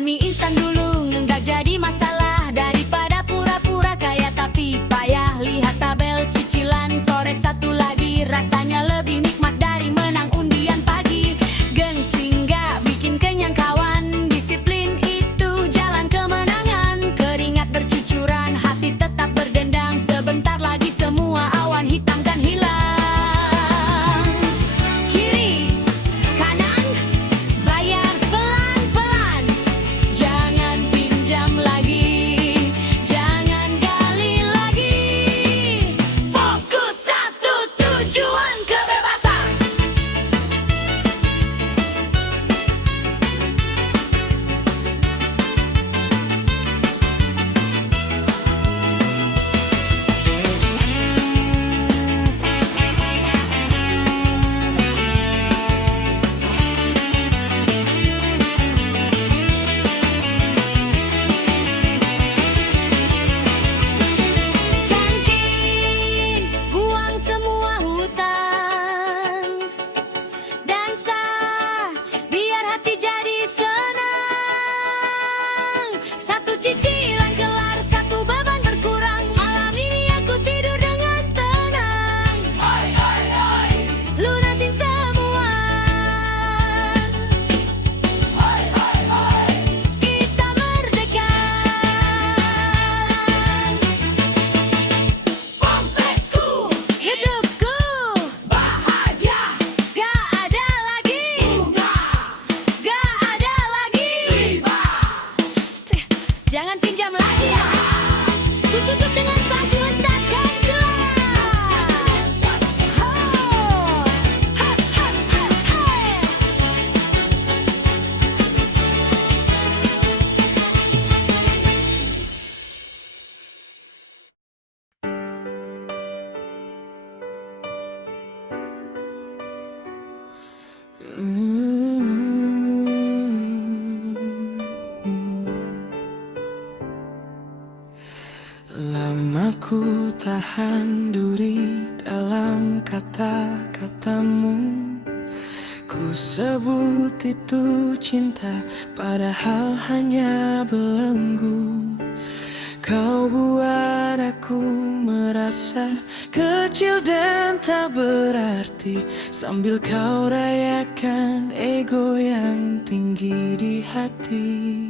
Makan mie instan dulu nggak jadi masalah, daripada pura-pura kaya tapi payah. Lihat tabel cicilan, coret satu lagi, rasanya lebih nikmat dari menang undian pagi. Gengsi nggak bikin kenyang kawan, disiplin itu jalan kemenangan. Keringat bercucuran, hati tetap berdendang, sebentar lagi semua awan hitam kan hilang. Kiri, kanan, bayar pelan-pelan. Jangan pinjam lagi, jangan gali lagi. Fokus satu tujuan, kebebasan. Skanking, buang semua hutang. Dansa, biar hati jadi senang. Satu cicilan kelar, satu beban berkurang. Malam ini aku tidur dengan tenang. Lunasin semua. Kita merdeka. Dompetku, hidupku, bahagia. Gak ada lagi bunga, gak ada lagi riba. Jangan pinjam lagi ya. Tutup dengan satu hentakan jelas. Ho, ha, ha, ha, hai. Lama ku tahan duri dalam kata-katamu. Ku sebut itu cinta, padahal hanya belenggu. Kau buat aku merasa kecil dan tak berarti, sambil kau rayakan ego yang tinggi di hati.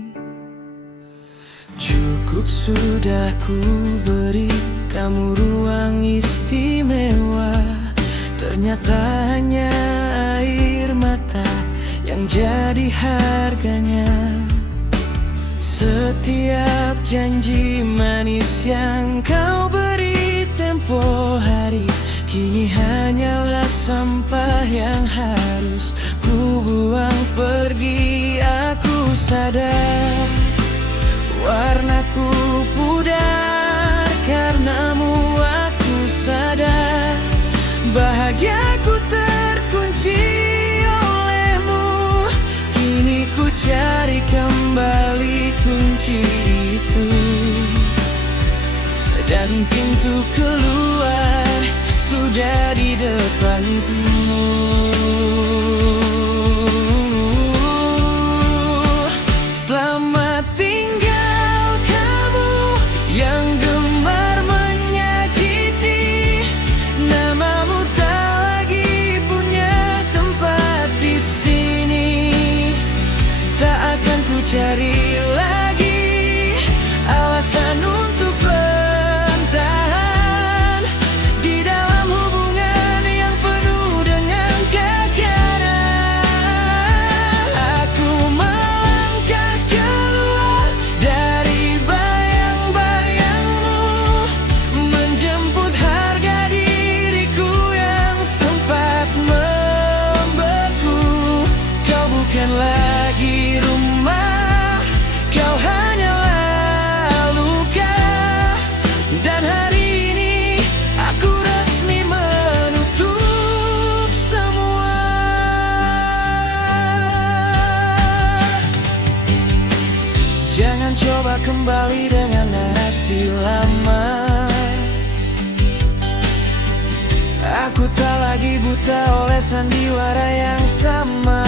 Cukup sudah ku beri kamu ruang istimewa, ternyata hanya air mata yang jadi harganya. Setiap janji manis yang kau beri tempo hari, kini hanyalah sampah yang harus ku buang pergi. Aku sadar warnaku pudar karenamu. Aku sadar bahagiaku terkunci olehmu. Kini ku cari kembali kunci itu, dan pintu keluar sudah di depanku. Selamat tinggal kamu yang gemar menyakiti. Namamu tak lagi punya tempat di sini. Tak akan ku cari lagi alasan untuk bertahan di dalam hubungan yang penuh dengan kekaran. Aku melangkah keluar dari bayang-bayangmu, menjemput harga diriku yang sempat membeku. Kau bukan lagi rumah, kau hanyalah luka. Dan hari ini aku resmi menutup semua. Jangan coba kembali dengan narasi lama. Aku tak lagi buta oleh sandiwara yang sama.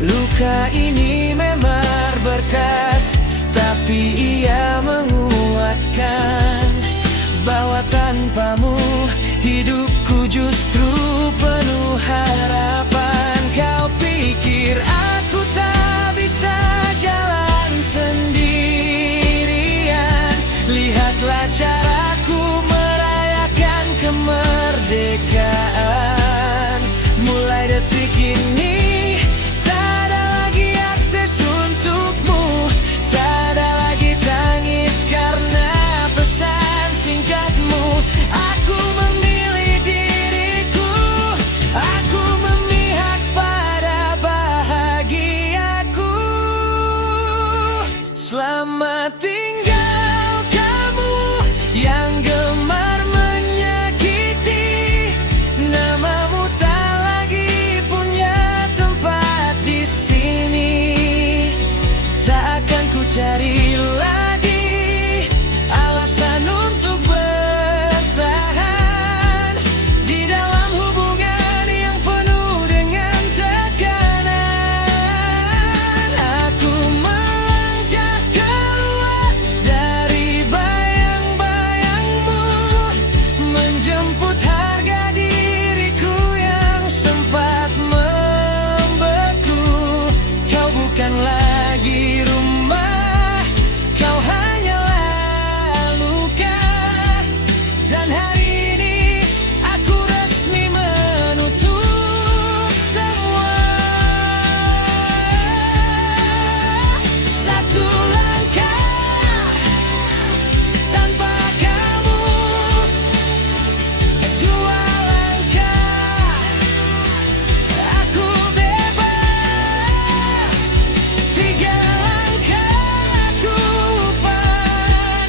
Luka ini memang berkas, tapi ia menguatkan bahwa tanpamu hidupku justru penuh harapan. Kau pikir aku tak bisa jalan sendirian? Lihatlah caraku merayakan kemerdekaan. Mulai detik ini tak ada lagi akses untukmu, tak ada lagi tangis karena pesan singkatmu. Aku memilih diriku, aku memihak pada bahagiaku. Selamat tinggal kamu yang gemar menyakiti. Namamu tak lagi punya tempat di sini. Tak akan ku cari lagi alasan untuk bertahan di dalam hubungan yang penuh dengan tekanan. Aku melangkah keluar dari bayang-bayangmu, menjemput harga diriku yang sempat membeku. Kau bukan lagi rumah, kau hanyalah luka. Dan hari ini aku resmi menutup semua. Satu langkah tanpa kamu, dua langkah aku bebas, tiga langkah aku lupa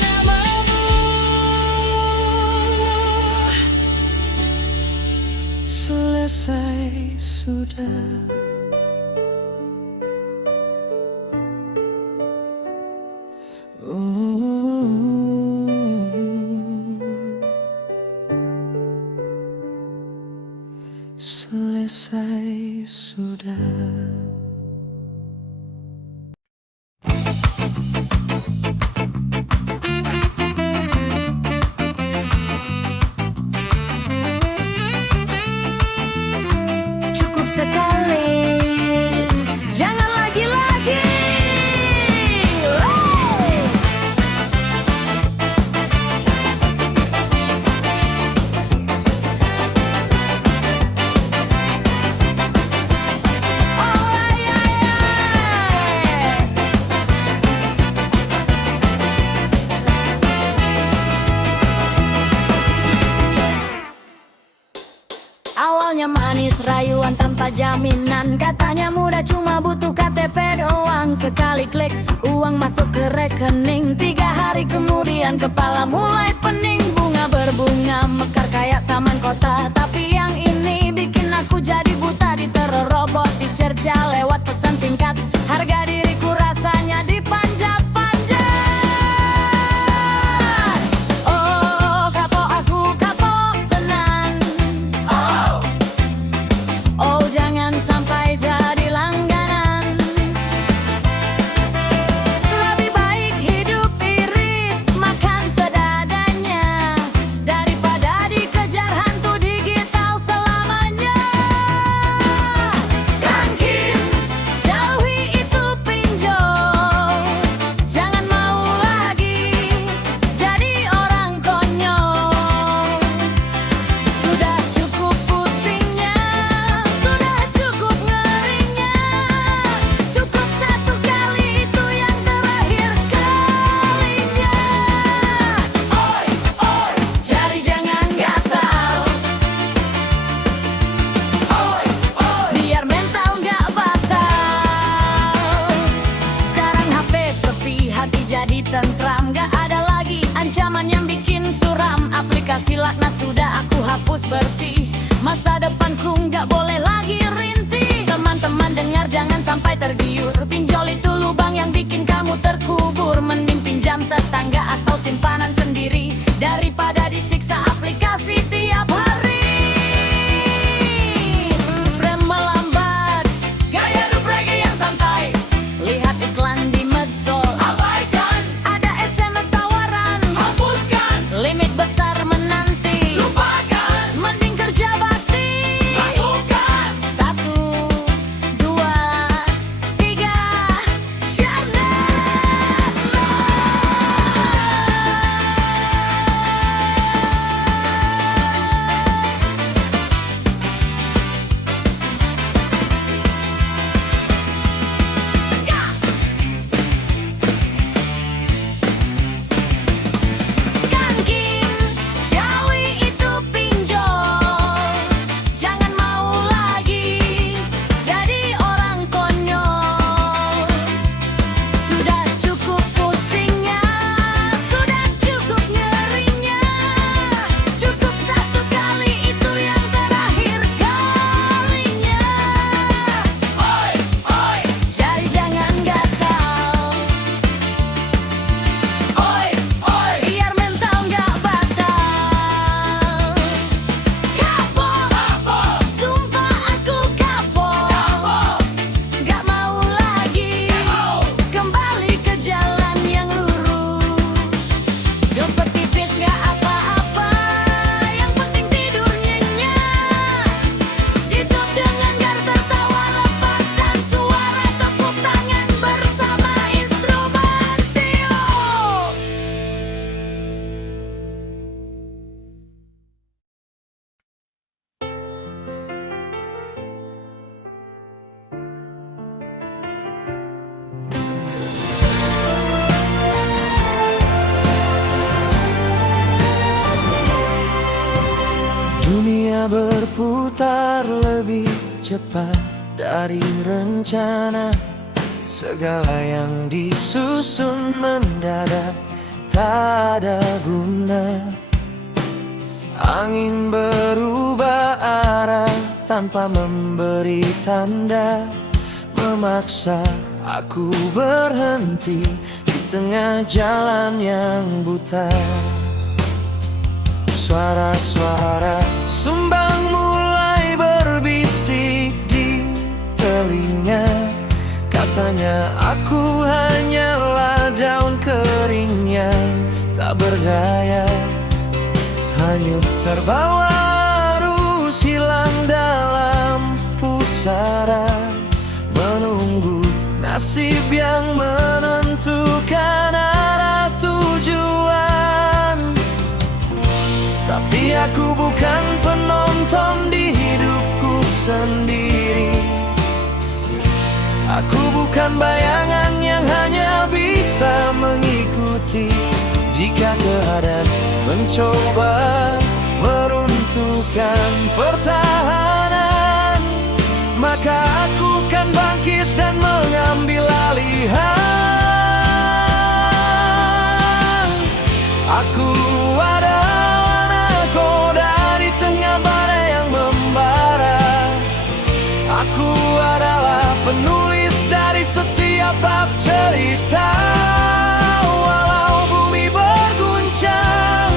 namamu. Selesai sudah. Selesai sudah. Cukup sekali, jangan lagi-lagi. Awalnya manis rayuan tanpa jaminan, katanya mudah cuma butuh KTP doang. Sekali klik uang masuk ke rekening, 3 hari kemudian kepala mulai pening. Bunga berbunga mekar kayak taman kota, tapi yang ini bikin aku jadi buta. Diteror robot, dicerca lewat pesan singkat, harga diriku rasanya dipanjat-panjat. Oh kapok aku, kapok tenan. Oh jangan sampai jadi langganan. Lebih baik hidup irit, makan seadanya, daripada dikejar hantu digital selamanya. Skankin, jauhi itu pinjol. Jangan mau lagi jadi orang konyol. Sudah cukup pusingnya, sudah cukup ngerinya. Cukup satu kali, itu yang terakhir kalinya. Oi, oi, cari jangan gatal. Oi, oi, biar mental nggak batal. Sekarang HP sepi, hati jadi tentram. Gak ada lagi ancaman yang bikin suram. Aplikasi laknat sudah aku hapus bersih. Masa depanku nggak boleh lagi rintih. Teman-teman dengar jangan sampai tergiur. Pinjol itu lubang yang bikin kamu terkubur. Mending pinjam tetangga atau simpanan sendiri, daripada disiksa aplikasi tiap hari. Rem melambat, gaya hidup reggae yang santai. Lihat iklan di cepat dari rencana. Segala yang disusun mendadak tak ada guna. Angin berubah arah tanpa memberi tanda, memaksa aku berhenti di tengah jalan yang buta. Suara-suara sumbang mulai berbisik di telinga. Katanya aku hanyalah daun kering yang tak berdaya, hanyut terbawa arus, hilang dalam pusara, menunggu nasib yang menentukan arah tujuan. Tapi aku bukan penonton di hidupku sendiri. Aku bukan bayangan yang hanya bisa mengikuti. Jika keadaan mencoba meruntuhkan pertahanan, maka aku kan bangkit dan mengambil alihan. Aku adalah nakoda di tengah badai yang membara. Aku adalah penulis dari setiap bab cerita. Walau bumi berguncang,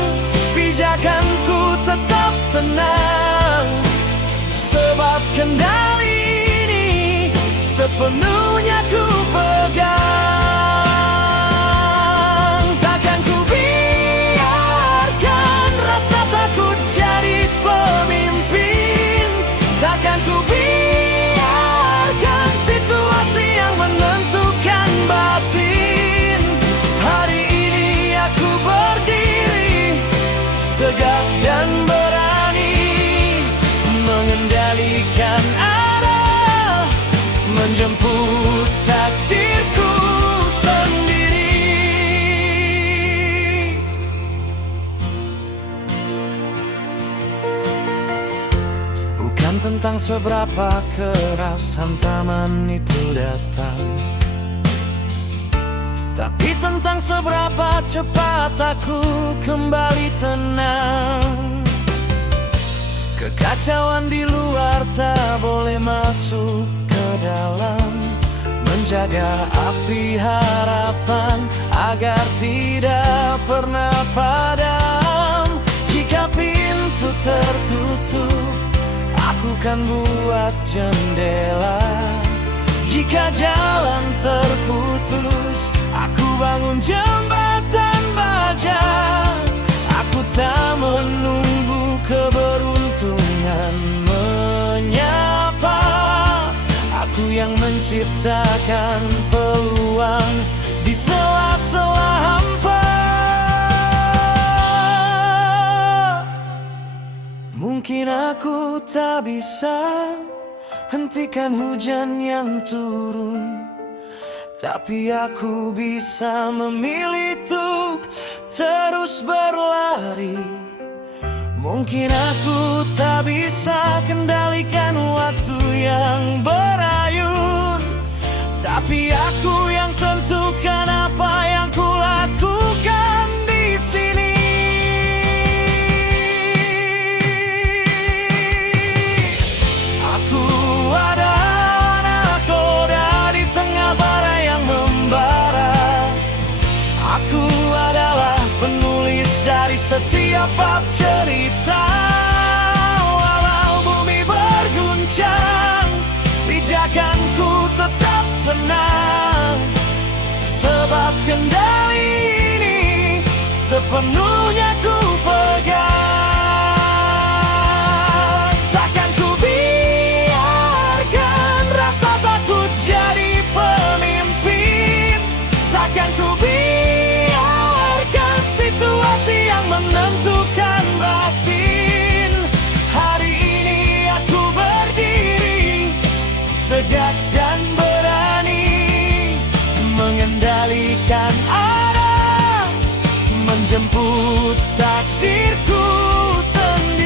pijakanku tetap tenang, sebab kendali ini sepenuhnya ku pegang. Takkan ku biarkan rasa takut jadi pemimpin. Takkan ku biarkan situasi yang menentukan batin. Hari ini aku berdiri tegak dan berani, mengendalikan arah, menjemput takdirku sendiri. Bukan tentang seberapa keras hantaman itu datang, tapi tentang seberapa cepat aku kembali tenang. Kekacauan di luar tak boleh masuk ke dalam, menjaga api harapan agar tidak pernah padam. Jika pintu tertutup, aku kan buat jendela. Jika jalan terputus, aku bangun jembatan baja. Aku tak menunggu keberuntungan menyapa. Aku yang menciptakan peluang di sela-sela hampa. Mungkin aku tak bisa hentikan hujan yang turun, tapi aku bisa memilih untuk terus berlari. Mungkin aku tak bisa kendalikan waktu yang berayun, tapi aku yang tentukan apa yang ku lakukan di sini. Aku adalah nakoda di tengah badai yang membara. Aku adalah penulis dari setiap bab cerita. Walau bumi berguncang, pijakanku tetap tenang, sebab kendali ini sepenuhnya ku pegang. Takkan ku biarkan rasa takut jadi pemimpin. Takkan ku biarkan situasi yang menentukan batin. Hari ini aku berdiri tegak dan berani, mengendalikan arah, menjemput takdirku sendiri.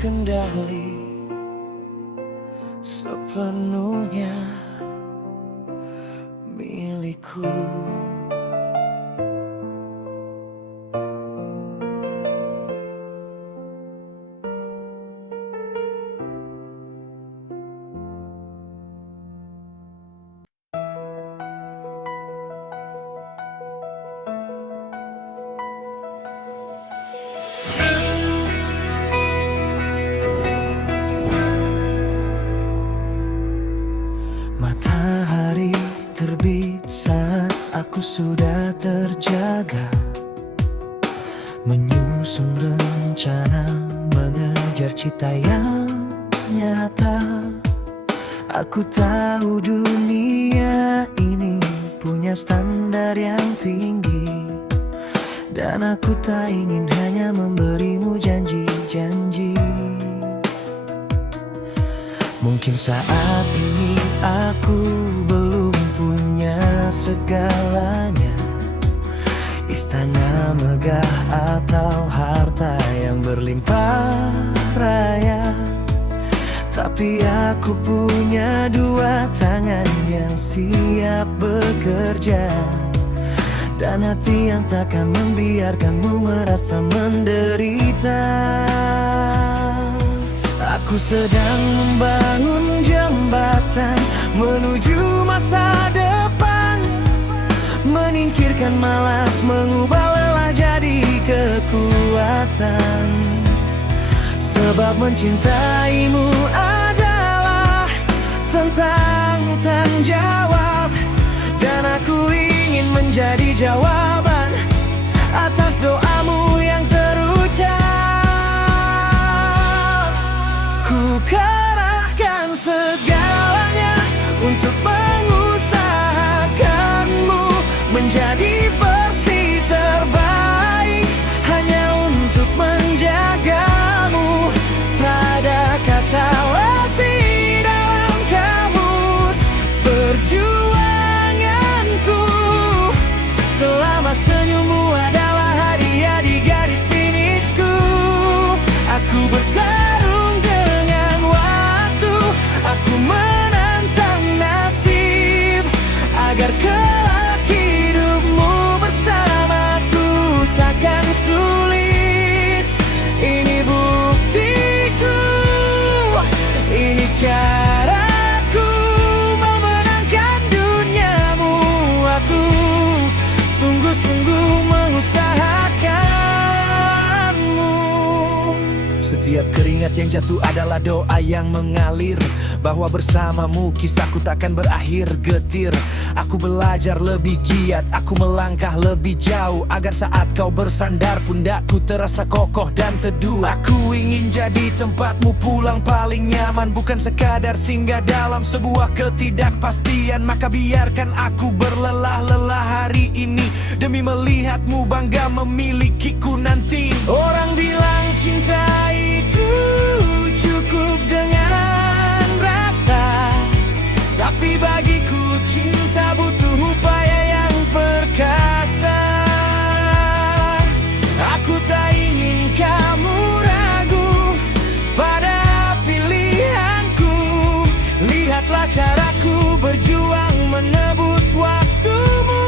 kendali sepenuhnya milikku. Matahari terbit saat aku sudah terjaga, menyusun rencana, mengejar cita yang nyata. Aku tahu dunia ini punya standar yang tinggi, dan aku tak ingin hanya memberimu janji-janji. Mungkin saat ini aku belum punya segalanya, istana megah atau harta yang berlimpah raya. Tapi aku punya dua tangan yang siap bekerja, dan hati yang takkan membiarkanmu merasa menderita. Aku sedang membangun jembatan menuju masa depan, menyingkirkan malas, mengubah lelah jadi kekuatan. Sebab mencintaimu adalah tentang tanggung jawab, dan aku ingin menjadi jawaban atas doamu yang terucap. Ku kerahkan segalanya untuk mengusahakanmu menjadi versi terbaik, hanya untuk menjagamu. Tak ada kata letih dalam kamus perjuanganku, selama senyummu adalah hadiah di garis finishku. Aku bertarung dengan waktu, aku menantang nasib, agar kelak hidupmu bersamaku takkan sulit. Ini buktiku, ini caraku memenangkan duniamu. Aku sungguh-sungguh mengusahakanmu. Setiap keringat yang jatuh adalah doa yang mengalir, bahwa bersamamu kisahku takkan berakhir getir. Aku belajar lebih giat, aku melangkah lebih jauh, agar saat kau bersandar pundakku terasa kokoh dan teduh. Aku ingin jadi tempatmu pulang paling nyaman, bukan sekadar singgah dalam sebuah ketidakpastian. Maka biarkan aku berlelah-lelah hari ini demi melihatmu bangga memilikiku nanti. Orang bilang cinta itu cukup dengan rasa, tapi bagiku cinta butuh upaya yang perkasa. Aku tak ingin kamu ragu pada pilihanku. Lihatlah caraku berjuang menebus waktumu.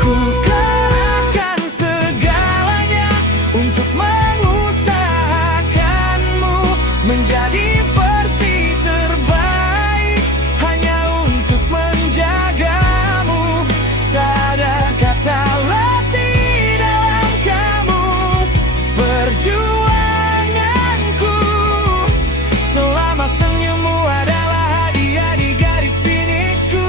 Ku kerahkan segalanya untuk mengusahakanmu menjadi versi terbaik, hanya untuk menjagamu. Tak ada kata letih dalam kamus perjuanganku, selama senyummu adalah hadiah di garis finishku.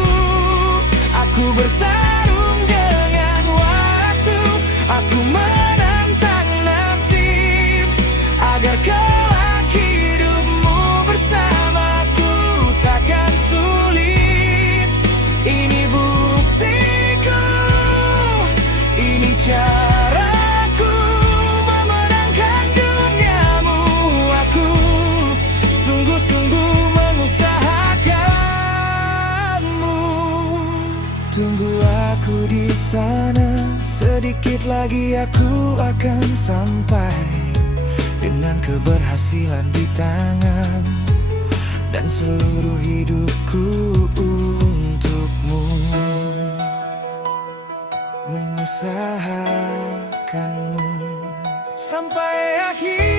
Aku bertarung dengan waktu, aku menantang nasib, agar kelak hidupmu bersamaku takkan sulit. Ini buktiku, ini caraku memenangkan duniamu. Aku sungguh-sungguh mengusahakanmu. Tunggu aku di sana, sedikit lagi aku akan sampai. dengan keberhasilan di tangan dan seluruh hidupku untukmu, mengusahakanmu sampai akhir.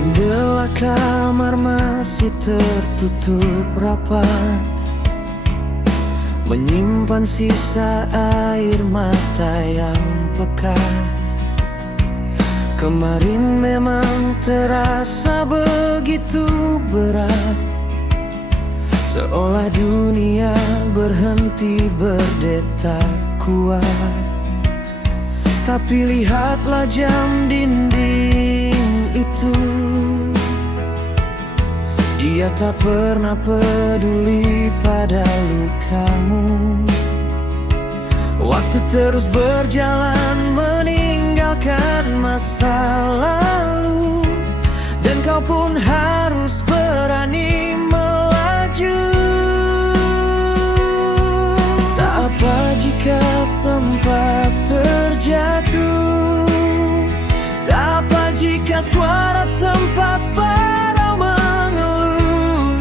Jendela kamar masih tertutup rapat, menyimpan sisa air mata yang pekat. Kemarin memang terasa begitu berat, seolah dunia berhenti berdetak kuat. Tapi lihatlah jam dinding itu, dia tak pernah peduli pada lukamu. Waktu terus berjalan meninggalkan masa lalu, dan kau pun harus berani melaju. Tak apa jika sempat terjatuh, tak apa jika suara sempat padam mengeluh.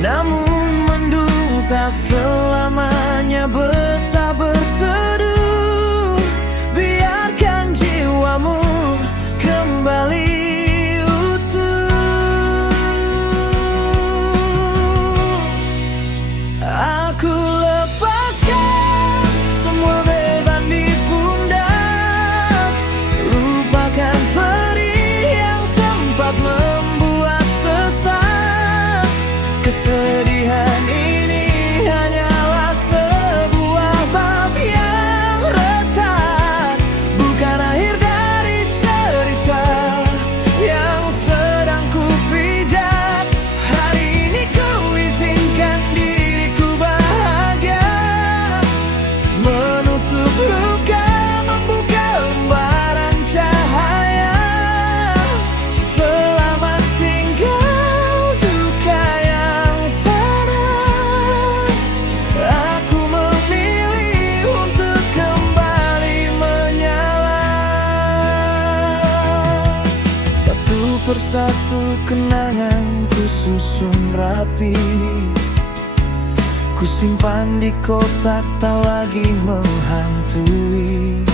Namun mendung tak selamanya betah berteduh. Biarkan jiwamu kembali utuh. Aku lepaskan semua beban di pundak, lupakan perih yang sempat membuat sesak. Kesedihan ini hanyalah sebuah bab yang retak, bukan akhir dari cerita yang sedang kupijak. Hari ini ku izinkan diriku bahagia, menutup luka, membuka lembaran cahaya. Selamat tinggal duka yang fana, aku memilih untuk kembali menyala. Satu persatu kenangan ku susun rapi, ku simpan di kotak tak lagi menghantui.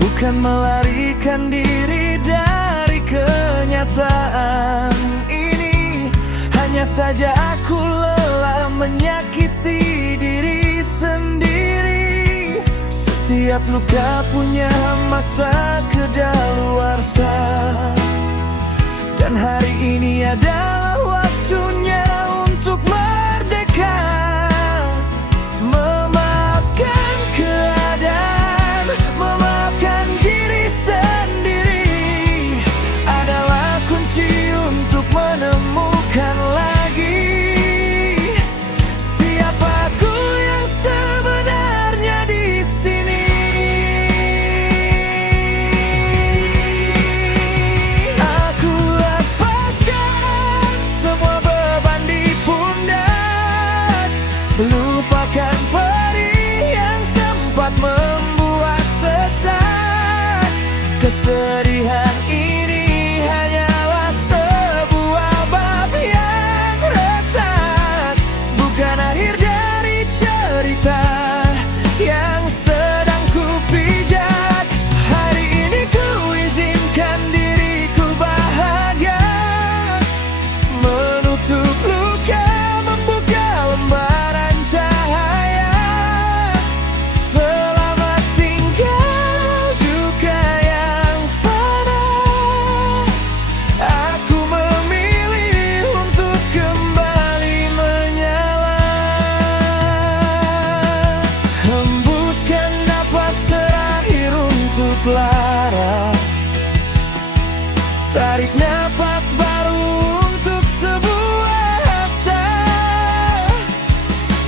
Bukan melarikan diri dari kenyataan ini, hanya saja aku lelah menyakiti diri sendiri. Setiap luka punya masa kedaluarsa, dan hari ini adalah waktunya untuk merdeka. Memaafkan keadaan, memaafkan diri sendiri adalah kunci untuk menemukan lagi siapaku yang sebenarnya di sini. Aku lepaskan semua beban di pundak, lupakan perih yang sempat membuat sesak. Kesedihan ini hanyalah sebuah bab yang retak, bukan akhir dari cerita yang sedang kupijak. Hari ini ku izinkan diriku bahagia, menutup luka, membuka lembaran cahaya. Selamat tinggal duka yang fana, aku memilih untuk kembali menyala. Hembuskan napas terakhir untuk lara, tarik napas baru untuk sebuah asa.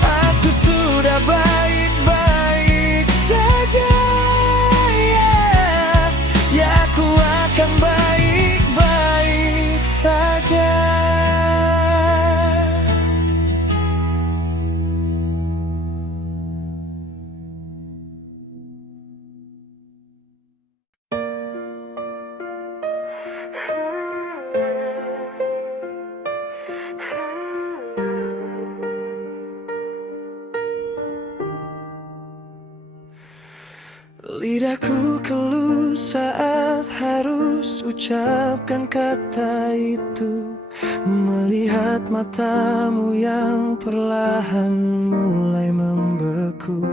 Aku saat harus ucapkan kata itu, melihat matamu yang perlahan mulai membeku.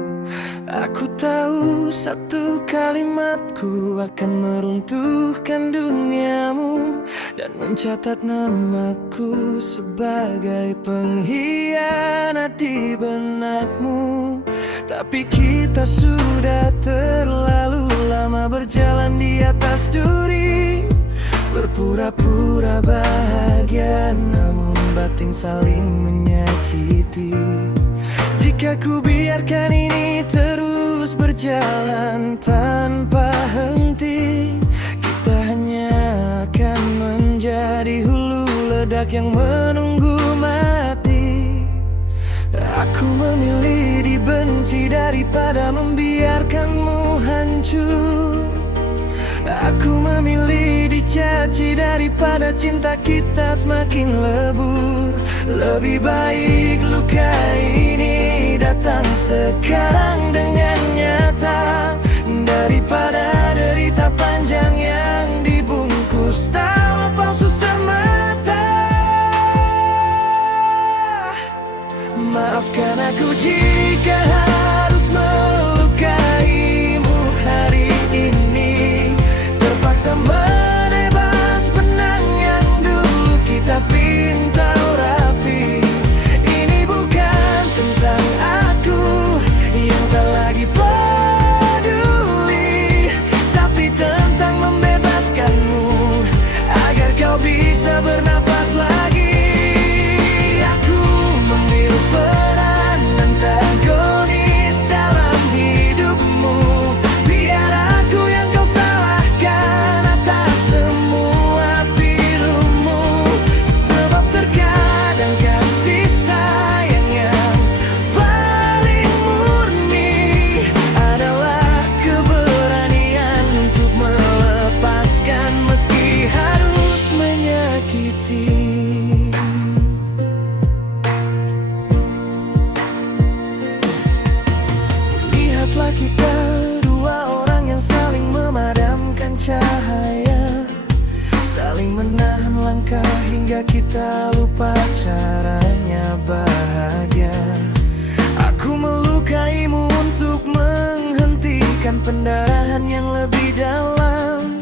Aku tahu satu kalimatku akan meruntuhkan duniamu dan mencatat namaku sebagai pengkhianat di benakmu. Tapi kita sudah terlalu lama berjalan di atas duri, berpura-pura bahagia namun batin saling menyakiti. Jika ku biarkan ini terus berjalan tanpa henti, kita hanya akan menjadi hulu ledak yang menunggu mati. Aku memilih dibenci daripada membiarkanmu hancur. Aku memilih dicaci daripada cinta kita semakin lebur. Lebih baik luka ini datang sekarang dengan nyata, daripada derita panjang yang dibungkus tawa palsu semata. Maafkan aku jika harus melukaimu hari ini, terpaksa menebas benang yang dulu kita pinta rapi. Ini bukan tentang aku yang tak lagi peduli, tapi tentang membebaskanmu agar kau bisa bernapas lagi. Aku mengambil peran antagonis dalam hidupmu, biar aku yang kau salahkan atas semua pilumu. Sebab terkadang kasih sayang yang paling murni adalah keberanian untuk melepaskan meski harus menyakiti. Lihatlah kita dua orang yang saling memadamkan cahaya, saling menahan langkah hingga kita lupa caranya bahagia. Aku melukaimu untuk menghentikan pendarahan yang lebih dalam,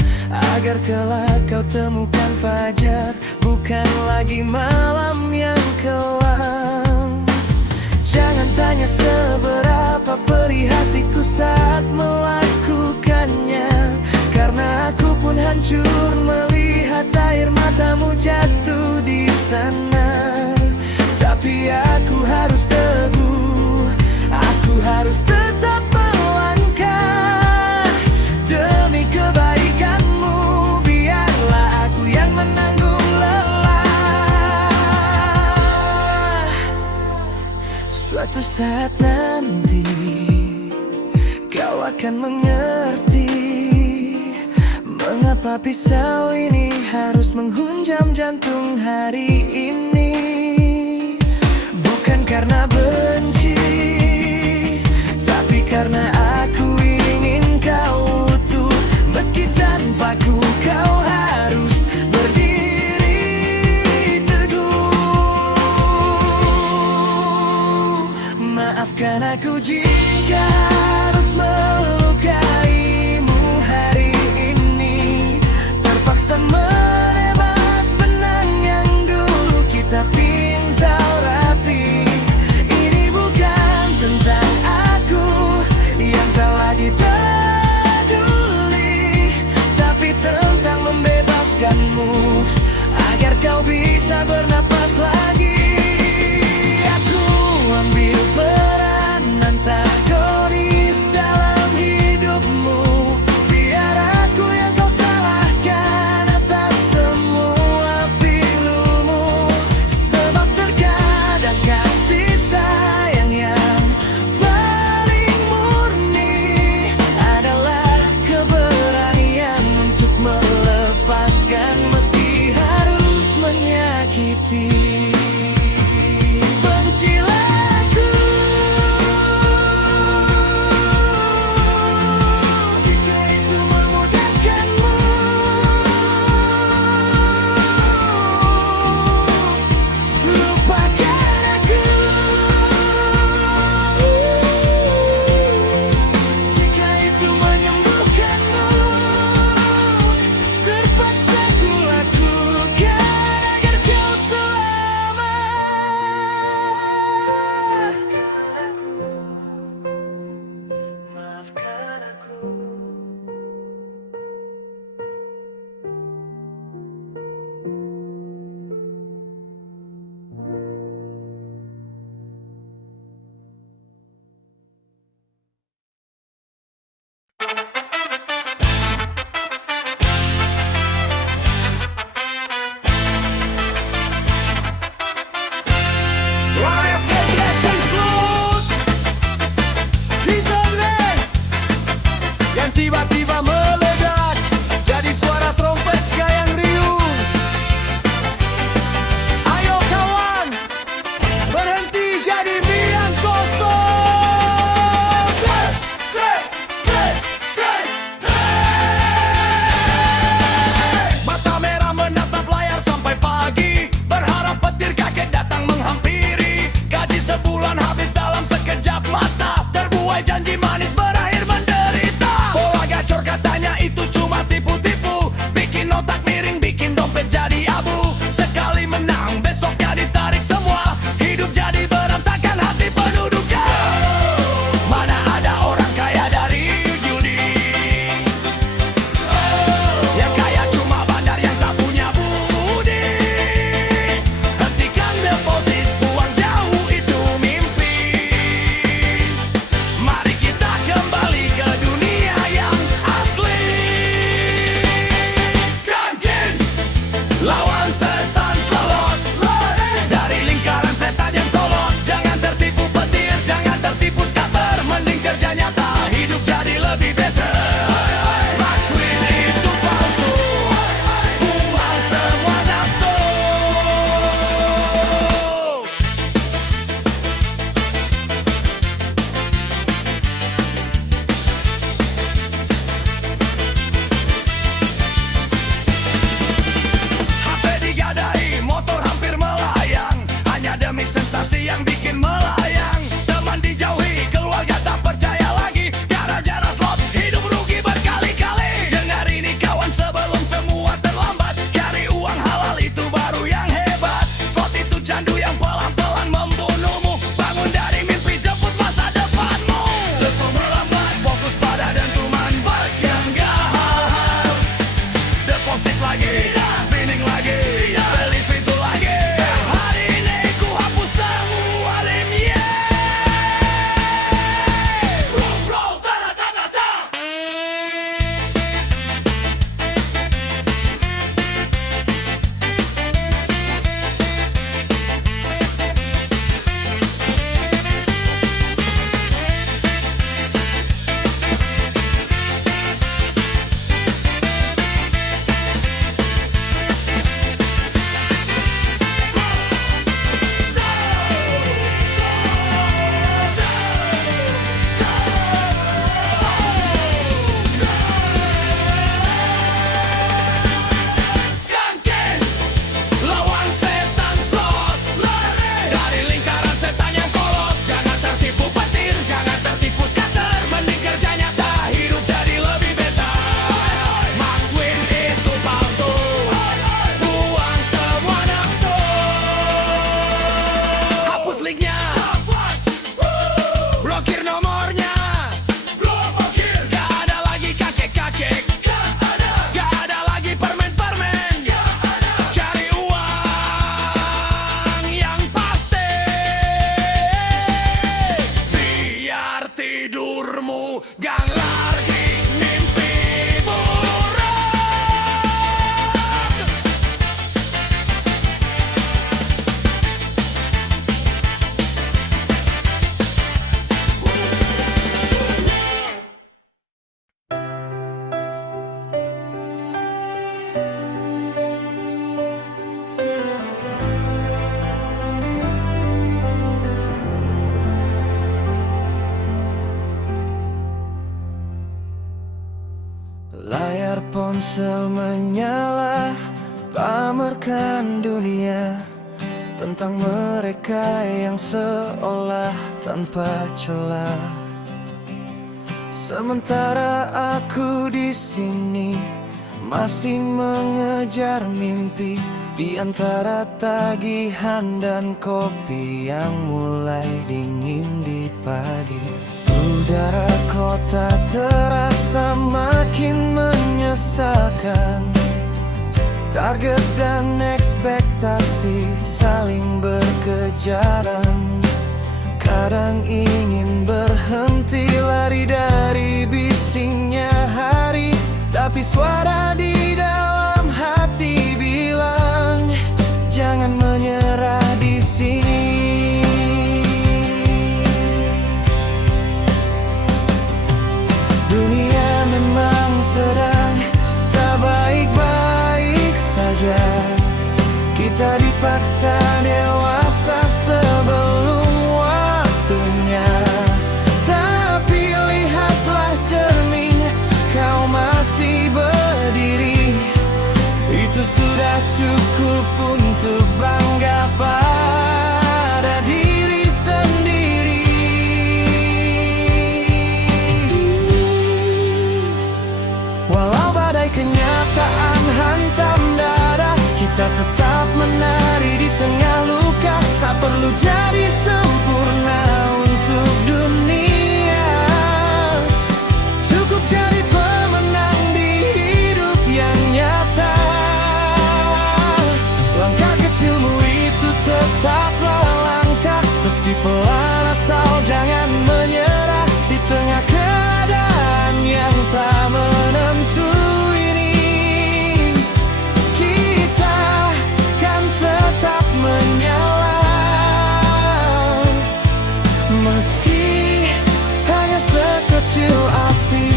agar kelak kau temukan fajar, bukan lagi malam yang kelam. Jangan tanya seberapa perih hatiku saat melakukannya, karena aku pun hancur melihat air matamu jatuh di sana. Tapi aku harus teguh, aku harus tetap melangkah demi kebaikanmu. Biarlah aku yang menanggung lelah. Suatu saat nanti kau akan mengerti mengapa pisau ini harus menghunjam jantung hari ini. Bukan karena benci, tapi karena aku ingin kau utuh. Meski tanpaku kau harus berdiri teguh. Maafkan aku jika harus melukaimu hari ini, terpaksa menebas benang yang dulu kita pinta rapi. Ini bukan tentang aku yang tak lagi peduli, tapi tentang membebaskanmu agar kau bisa bernapas lagi. Aku ambil peran antagonis dalam hidupmu, biar aku yang kau salahkan atas semua pilumu. Sebab terkadang kasih sayang yang paling murni adalah keberanian untuk melepaskan meski harus menyakiti. Biar ponsel menyala, pamerkan dunia tentang mereka yang seolah tanpa celah. Sementara aku di sini masih mengejar mimpi di antara tagihan dan kopi yang mulai dingin di pagi. Udara kota terasa makin menyesalkan. Target dan ekspektasi saling berkejaran. Kadang ingin berhenti lari dari bisingnya hari, tapi suara di dalam hati bilang jangan menyerah di sini. Dunia memang sedang tak baik-baik saja. Kita dipaksa dewasa sebelum waktunya. Tapi lihatlah cermin, kau masih berdiri. Itu sudah cukup untuk bangga pada diri sendiri. Walau badai kenyataan hantam dada, kita tetap menari di tengah luka. Tak perlu jadi sempurna untuk dunia. Cukup jadi pemenang di hidup yang nyata. Langkah kecilmu itu tetaplah langkah. Meski pelan asal jangan menyerah di tengah keadaan yang tak menentu ini. Kita kan tetap menyala, meski hanya sekecil api.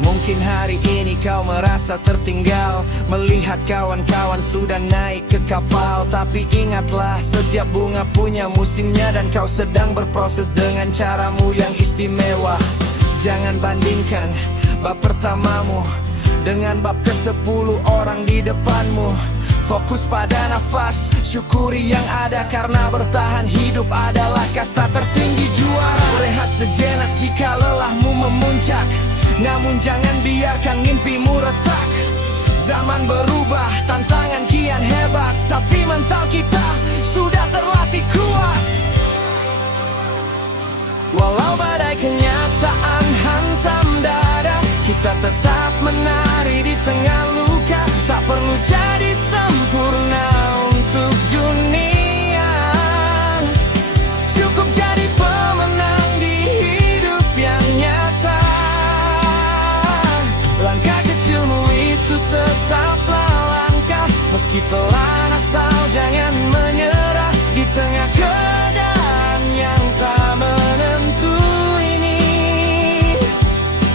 Mungkin hari ini kau merasa tertinggal melihat kawan-kawan sudah naik ke kapal. Tapi ingatlah, setiap bunga punya musimnya, dan kau sedang berproses dengan caramu yang istimewa. Jangan bandingkan bab pertamamu dengan bab ke-10 orang di depanmu. Fokus pada nafas, syukuri yang ada, karena bertahan hidup adalah kasta tertinggi juara. Rehat sejenak jika lelahmu memuncak, namun jangan biarkan mimpimu retak. Zaman berubah, tantangan kian hebat, tapi mental kita sudah terlatih kuat. Walau badai kenyataan hantam dada, kita tetap menari di tengah luka. Tak perlu jadi sempurna untuk dunia. Cukup jadi pemenang di hidup yang nyata. Langkah kecilmu itu tetaplah langkah. Meski pelan asal jangan menyerah di tengah keadaan yang tak menentu ini.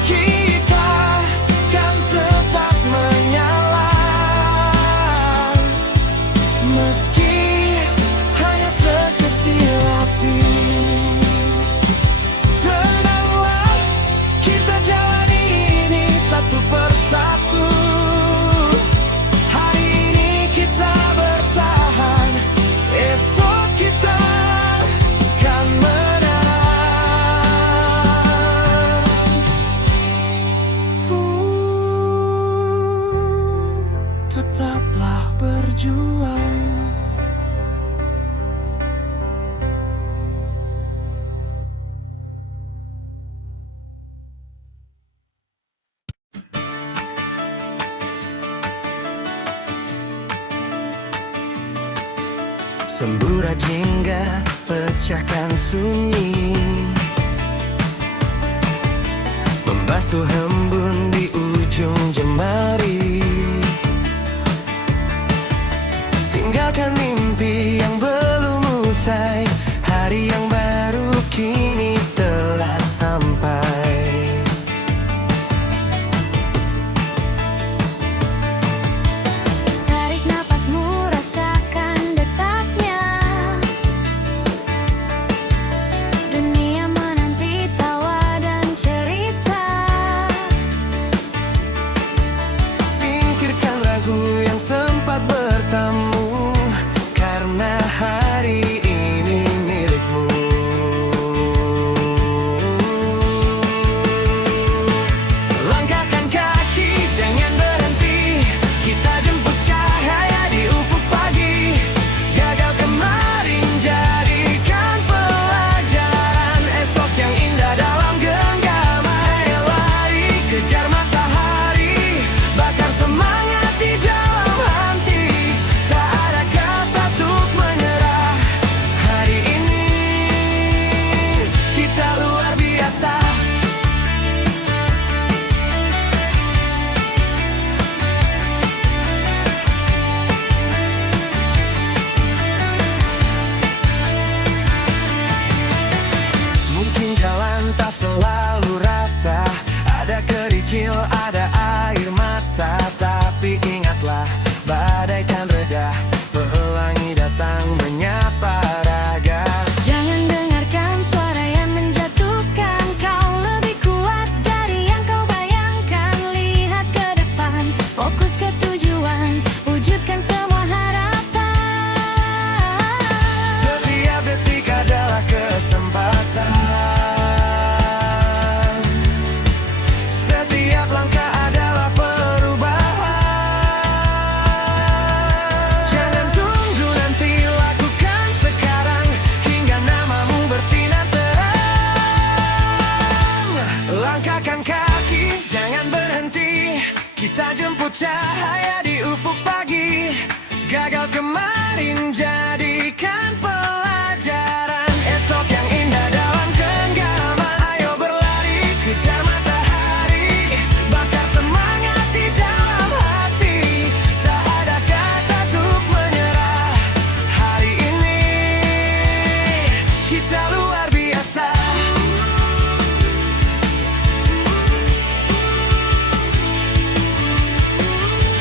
Kita kan tetap menyala, meski hanya sekecil api. Tenanglah, kita jalani ini satu persatu. Hari ini kita bertahan, esok kita kan menang. Tetaplah berjuang. Sembura jingga, pecahkan sunyi, membasuh embun di ujung jemari. Tinggalkan mimpi yang belum usai, hari yang baru kini telah sampai. Tarik napasmu, rasakan detaknya. Dunia menanti tawa dan cerita. kerikil, ada air mata. Tapi ingatlah, badai kan reda, pelangi datang menyapa raga. Jangan dengarkan suara yang menjatuhkan. Kau lebih kuat dari yang kau bayangkan. Lihat ke depan, fokus ke tujuan, wujudkan semua harapan. Setiap detik adalah kesempatan. Setiap langkah adalah perubahan. Jangan tunggu nanti, lakukan sekarang hingga namamu bersinar terang. Langkahkan kaki, jangan berhenti. Kita jemput cahaya di ufuk pagi. Gagal kemarin jadikan pelajaran. Esok yang indah dalam genggaman. Ayo berlari, kejar matahari. Bakar semangat di dalam hati. Tak ada kata untuk menyerah. Hari ini kita luar biasa.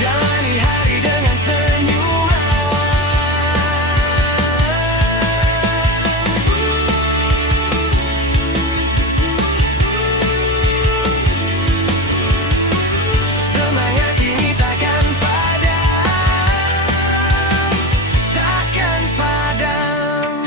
Jalani hari dengan senyuman. Semangat ini takkan padam, takkan padam.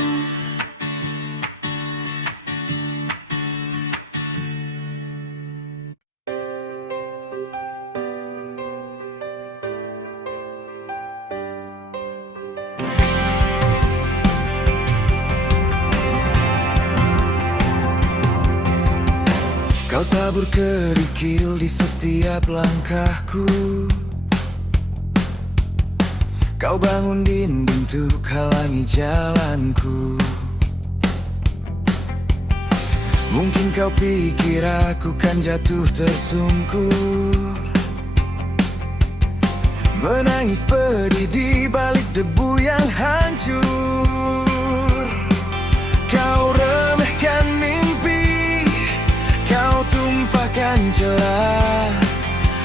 Kau tabur kerikil di setiap langkahku. Kau bangun dinding untuk halangi jalanku. Mungkin kau pikir aku kan jatuh tersungkur, menangis pedih di balik debu yang hancur. Kau remehkan mimpi, kau tumpahkan celah,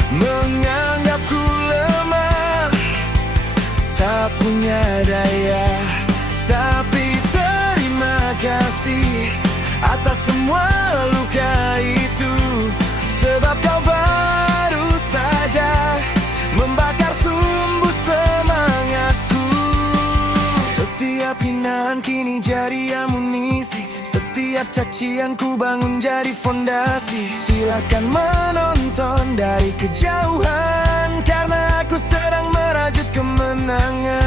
menganggapku lemah, tak punya daya. Tapi terima kasih atas semua luka itu, sebab kau baru saja membakar sumbu semangatku. Setiap hinaan kini jadi amunisi, setiap cacian ku bangun jadi fondasi. Silakan menonton dari kejauhan, karena aku sedang merajut kemenangan.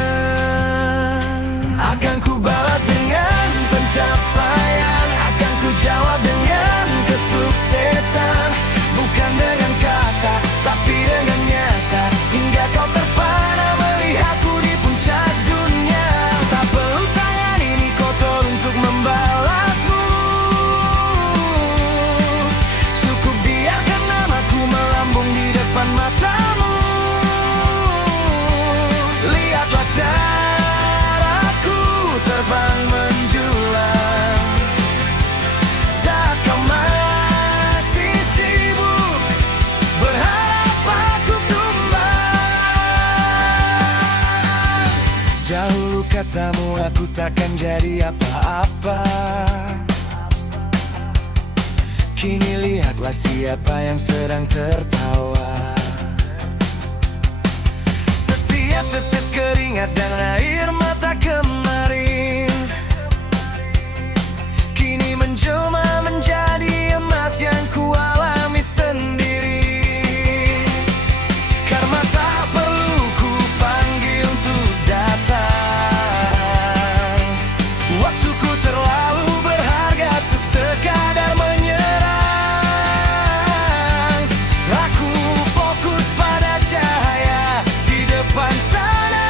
Akan ku balas dengan pencapaian, akan ku jawab dengan kesuksesan. Bukan dengan kata, tapi dengan nyata, hingga kau terpana melihatku di puncak dunia. Tak perlu tangan ini kotor untuk membalasmu, cukup biarkan namaku melambung di depan matamu. Lihatlah caraku terbang menjulang, saat kau masih sibuk berharap aku tumbang. Dahulu katamu aku takkan jadi apa-apa, kini lihatlah siapa yang sedang tertawa. Setiap tetes keringat dan air mata kemarin kini menjelma menjadi emas yang ku alami sendiri. Karma tak perlu ku panggil untuk datang. Waktuku terlalu berharga untuk sekadar menyerang. Aku fokus pada cahaya di depan sana,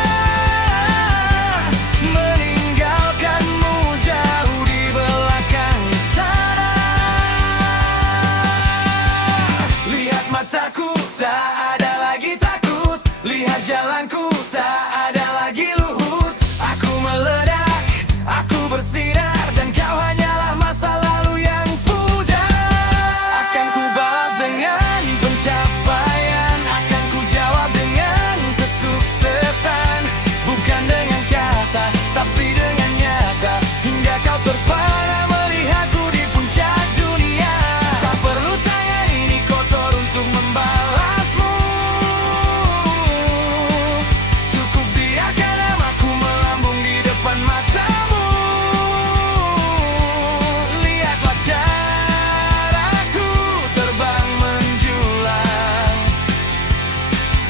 pencapaian akan ku jawab dengan kesuksesan. Bukan dengan kata, tapi dengan nyata. Hingga kau terpana melihatku di puncak dunia. Tak perlu tangan ini kotor untuk membalasmu. Cukup biarkan namaku melambung di depan matamu. Lihatlah caraku terbang menjulang.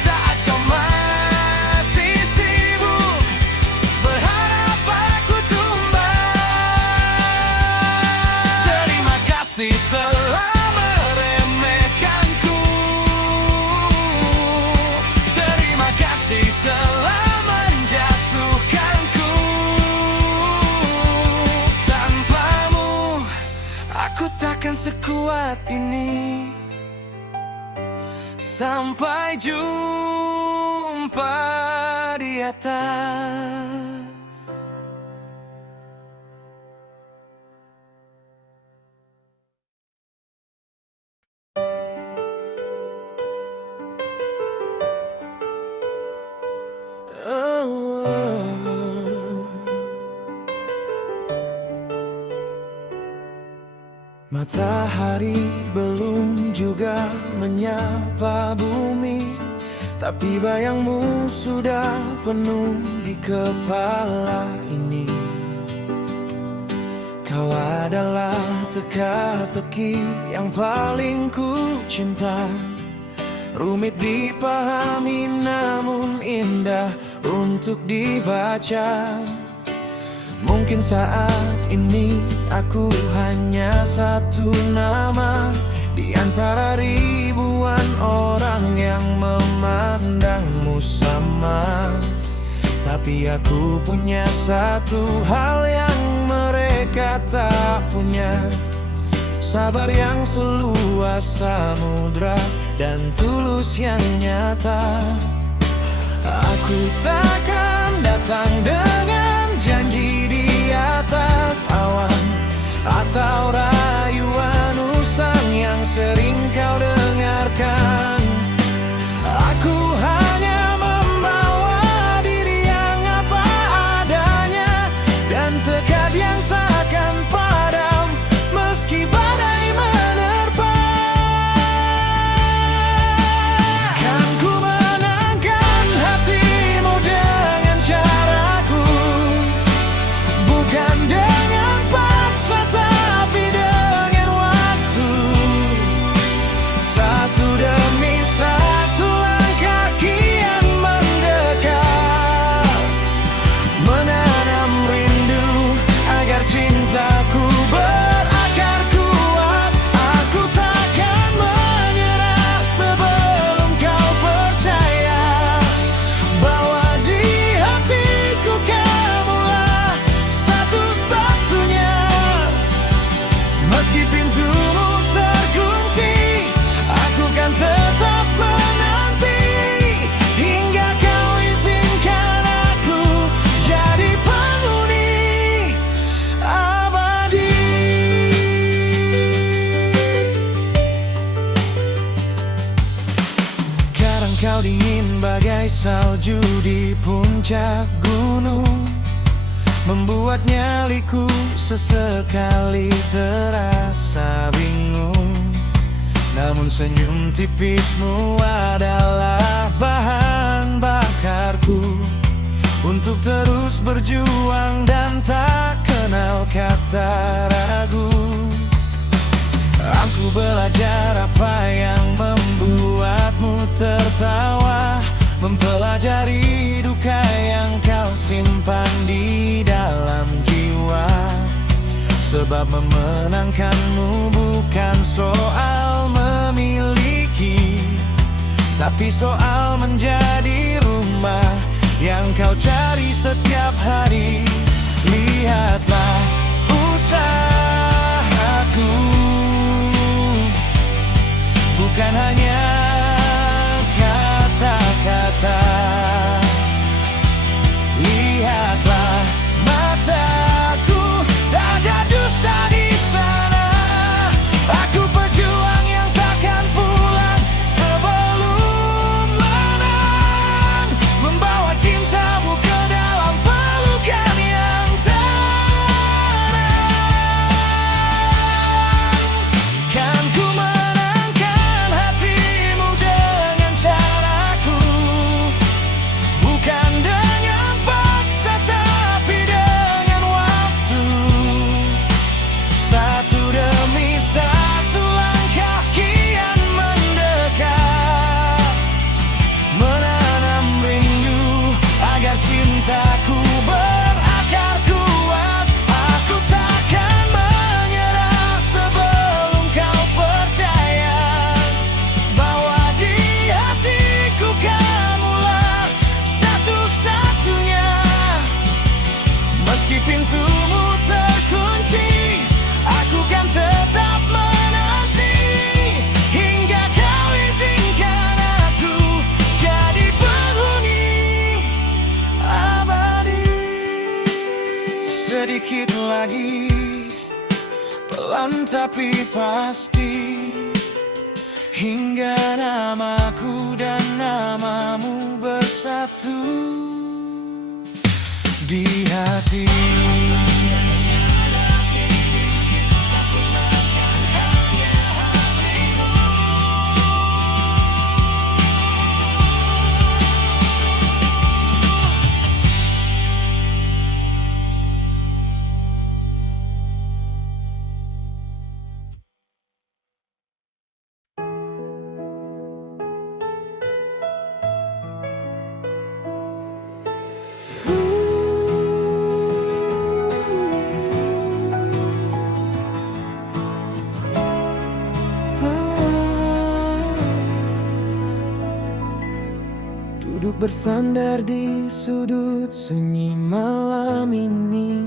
Saat kau masih sibuk berharap aku tumbang. Terima kasih telah meremehkanku. Terima kasih telah menjatuhkanku. Tanpamu aku takkan sekuat ini. Sampai jumpa di atas. Matahari belum juga menyapa bumi, tapi bayangmu sudah penuh di kepala ini. Kau adalah teka-teki yang paling ku cinta. Rumit dipahami namun indah untuk dibaca. Mungkin saat ini aku hanya satu nama di antara ribuan orang yang memandangmu sama. Tapi aku punya satu hal yang mereka tak punya. Sabar yang seluas samudra dan tulus yang nyata. Aku takkan datang dengan janji di atas awan atau rayuan usang yang sering kau dengarkan. Aku hanya membawa diri yang apa adanya dan tekad yang takkan padam meski badai menerpa. Kan ku menangkan hatimu dengan caraku, bukan dengan paksa tapi dengan waktu. Satu demi satu langkah kian mendekat, menanam rindu agar cintaku berakar kuat. Aku takkan menyerah sebelum kau percaya bahwa di hatiku kamulah satu-satunya. Meski pintumu terkunci, aku kan tetap menanti hingga kau izinkan aku jadi penghuni abadi. Kadang kau dingin bagai salju di puncak gunung, membuat nyaliku sesekali terasa bingung. Namun senyum tipismu adalah bahan bakarku untuk terus berjuang dan tak kenal kata ragu. Aku belajar apa yang membuatmu tertawa, mempelajari duka yang kau simpan di dalam jiwa. Sebab memenangkanmu bukan soal memiliki, tapi soal menjadi rumah yang kau cari setiap hari. Lihatlah usahaku, bukan hanya kata-kata. Lihatlah mataku, tak ada dusta di sana. Aku pejuang yang takkan pulang tapi pasti, hingga namaku dan namamu bersatu di hati. Duduk bersandar di sudut sunyi malam ini,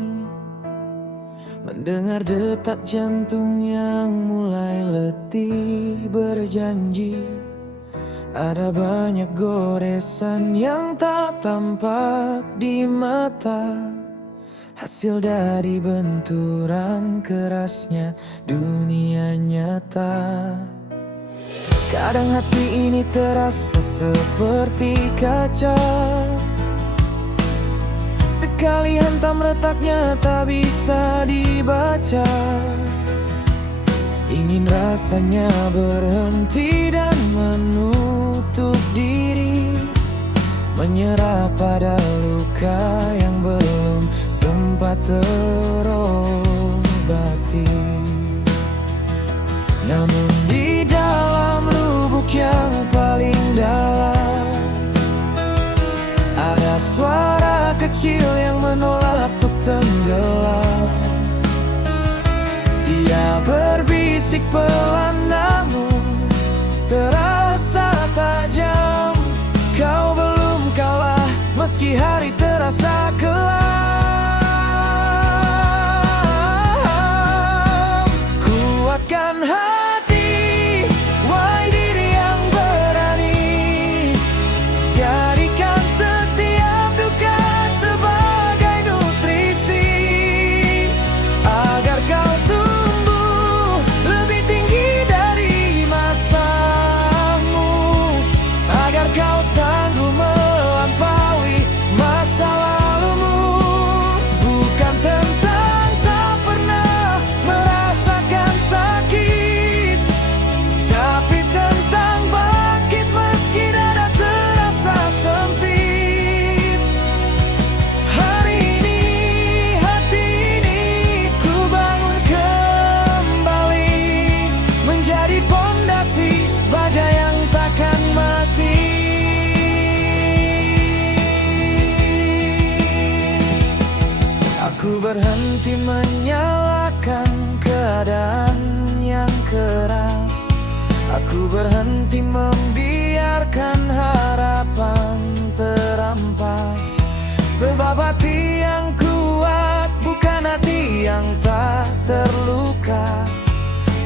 mendengar detak jantung yang mulai letih berjanji. Ada banyak goresan yang tak tampak di mata, hasil dari benturan kerasnya dunia nyata. Kadang hati ini terasa seperti kaca, sekali hantam retaknya tak bisa dibaca. Ingin rasanya berhenti dan menutup diri, menyerah pada luka yang belum sempat terobati. Namun di dalam lubuk yang paling dalam, ada suara kecil yang menolak untuk tenggelam. Dia berbisik pelan namun terasa tajam. Kau belum kalah meski hari terasa kelam. Kuatkan hati, wahai diri yang berani. Jadikan setiap duka sebagai nutrisi, agar kau tumbuh lebih tinggi dari masamu, agar kau tangguh melampaui masa lalumu. Bukan tentang tak pernah merasakan sakit, tapi tentang bangkit meski dada terasa sempit. Hari ini, hati ini ku bangun kembali, menjadi pondasi baja yang takkan mati. Aku berhenti menyalahkan keadaan yang keras. Aku berhenti membiarkan harapan terampas. Sebab hati yang kuat bukan hati yang tak terluka,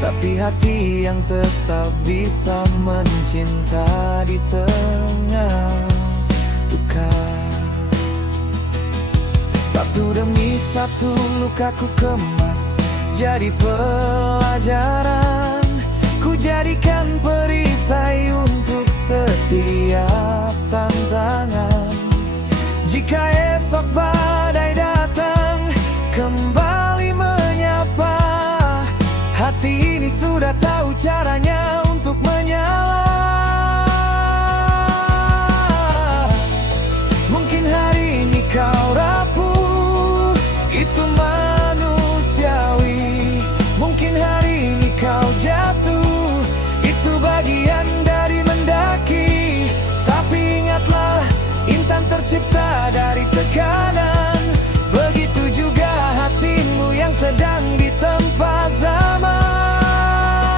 tapi hati yang tetap bisa mencinta di tengah duka. Satu demi satu lukaku kemas jadi pelajaran. Ku jadikan perisai untuk setiap tantangan. Jika esok badai datang kembali menyapa, hati ini sudah tahu caranya untuk menyala. Mungkin hari ini kau rapuh, itu manusiawi. Mungkin hari ini kau jatuh, itu bagian dari mendaki. Tapi ingatlah, insan tercipta dari tekanan. Begitu juga hatimu yang sedang ditempa zaman.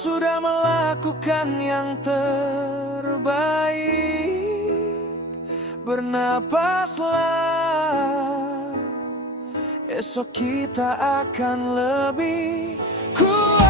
sudah melakukan yang terbaik. Bernapaslah, esok kita akan lebih kuat.